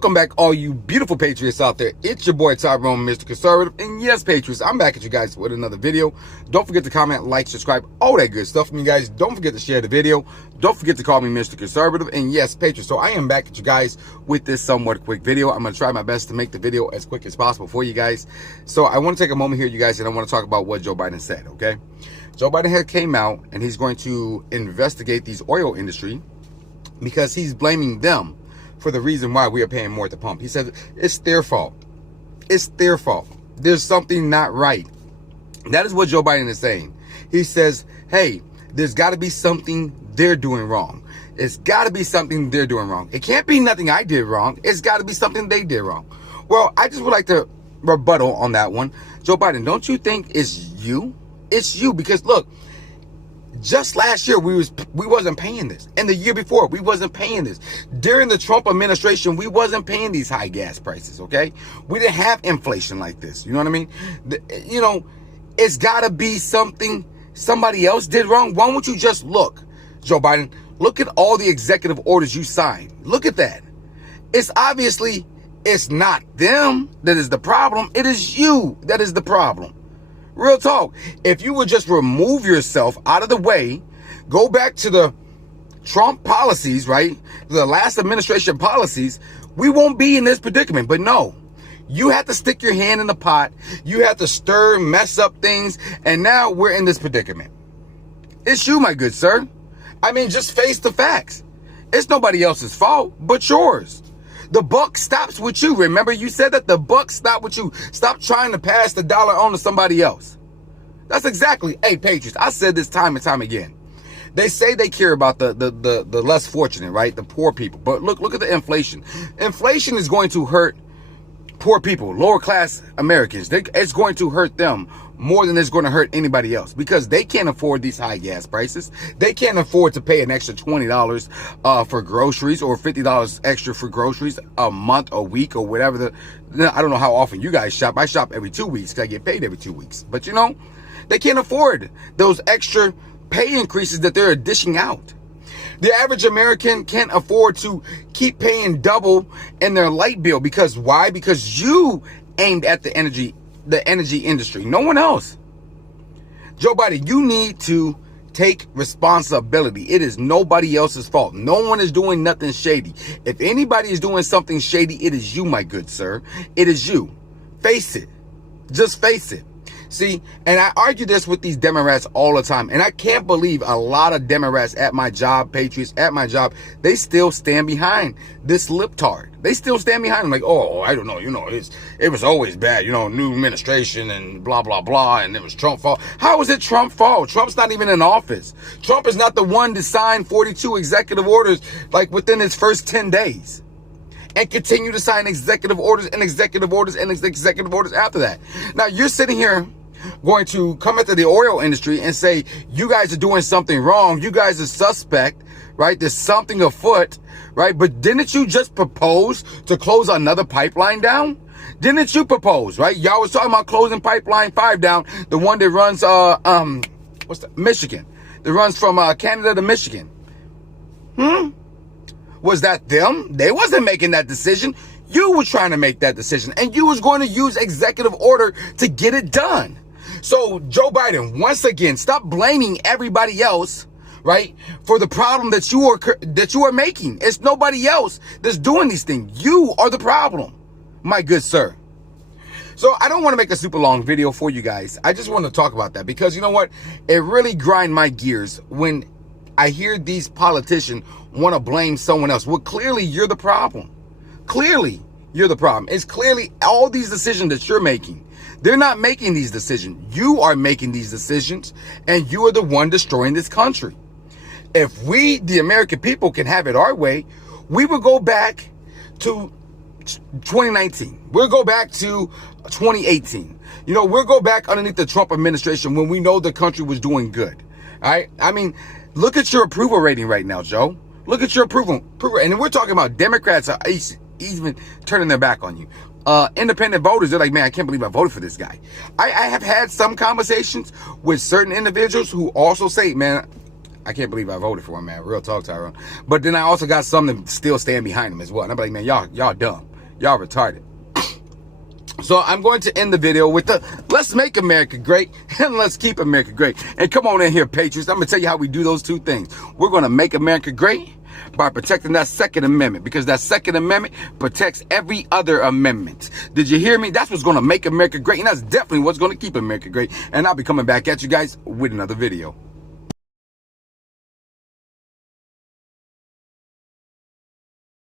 Welcome back, all you beautiful patriots out there. It's your boy Tyrone, Mr. Conservative. And yes, patriots, I'm back at you guys with another video. Don't forget to comment, like, subscribe, all that good stuff. And you guys, don't forget to share the video. Don't forget to call me Mr. Conservative. And yes, patriots, so I am back at you guys with this somewhat quick video. I'm going to try my best to make the video as quick as possible for you guys. So I want to take a moment here, you guys, and I want to talk about what Joe Biden said, okay? Joe Biden had came out, and he's going to investigate these oil industry because he's blaming them for the reason why we are paying more at the pump. He said it's their fault. It's their fault. There's something not right. That is what Joe Biden is saying. He says, hey, there's got to be something they're doing wrong. It's got to be something they're doing wrong. It can't be nothing I did wrong. It's got to be something they did wrong. Well, I just would like to rebuttal on that one. Joe Biden, don't you think it's you? It's you, because look, just last year, we wasn't paying this. And the year before, we wasn't paying this. During the Trump administration, we wasn't paying these high gas prices, okay? We didn't have inflation like this. You know what I mean? It's got to be something somebody else did wrong. Why don't you just look, Joe Biden, look at all the executive orders you signed. Look at that. It's obviously, it's not them that is the problem. It is you that is the problem. Real talk. If you would just remove yourself out of the way, go back to the Trump policies, right? The last administration policies, we won't be in this predicament. But no, you have to stick your hand in the pot. You have to stir, mess up things. And now we're in this predicament. It's you, my good sir. I mean, just face the facts. It's nobody else's fault but yours. The buck stops with you. Remember, you said that the buck stopped with you. Stop trying to pass the dollar on to somebody else. That's exactly, hey, patriots, I said this time and time again. They say they care about the less fortunate, right? The poor people. But look at the inflation. Inflation is going to hurt poor people, lower class Americans. It's going to hurt them more than it's going to hurt anybody else, because they can't afford these high gas prices. They can't afford to pay an extra $20 for groceries, or $50 extra for groceries a month, a week, or whatever. I don't know how often you guys shop. I shop every 2 weeks because I get paid every 2 weeks. But you know, they can't afford those extra pay increases that they're dishing out. The average American can't afford to keep paying double in their light bill. Because why? Because you aimed at the energy industry, no one else. Joe Biden, you need to take responsibility. It is nobody else's fault. No one is doing nothing shady. If anybody is doing something shady, it is you, my good sir. It is you. Face it. Just face it. See, and I argue this with these Democrats all the time, and I can't believe a lot of Democrats at my job, patriots at my job, they still stand behind this libtard. They still stand behind him like, oh, I don't know, it was always bad, new administration and blah, blah, blah, and it was Trump's fault. How is it Trump's fault? Trump's not even in office. Trump is not the one to sign 42 executive orders like within his first 10 days. And continue to sign executive orders and executive orders and executive orders after that. Now, you're sitting here going to come into the oil industry and say, you guys are doing something wrong. You guys are suspect, right? There's something afoot, right? But didn't you just propose to close another pipeline down? Didn't you propose, right? Y'all was talking about closing pipeline 5 down, the one that runs, Michigan, that runs from Canada to Michigan. Was that them? They wasn't making that decision. You were trying to make that decision, and you was going to use executive order to get it done. So Joe Biden, once again, stop blaming everybody else, right, for the problem that you are making. It's nobody else that's doing these things. You are the problem, my good sir. So I don't want to make a super long video for you guys. I just want to talk about that, because you know what? It really grinds my gears when I hear these politicians want to blame someone else. Well, clearly you're the problem. Clearly you're the problem. It's clearly all these decisions that you're making. They're not making these decisions. You are making these decisions, and you are the one destroying this country. If we, the American people, can have it our way, we will go back to 2019. We'll go back to 2018. We'll go back underneath the Trump administration when we know the country was doing good. All right? I mean, look at your approval rating right now, Joe. Look at your approval. And we're talking about Democrats are even turning their back on you. Independent voters, they're like, man, I can't believe I voted for this guy. I have had some conversations with certain individuals who also say, man, I can't believe I voted for him, man. Real talk, Tyrone. But then I also got some that still stand behind him as well. And I'm like, man, y'all dumb. Y'all retarded. So I'm going to end the video with the let's make America great and let's keep America great. And come on in here, patriots. I'm going to tell you how we do those two things. We're going to make America great by protecting that Second Amendment, because that Second Amendment protects every other amendment. Did you hear me? That's what's going to make America great, and that's definitely what's going to keep America great. And I'll be coming back at you guys with another video.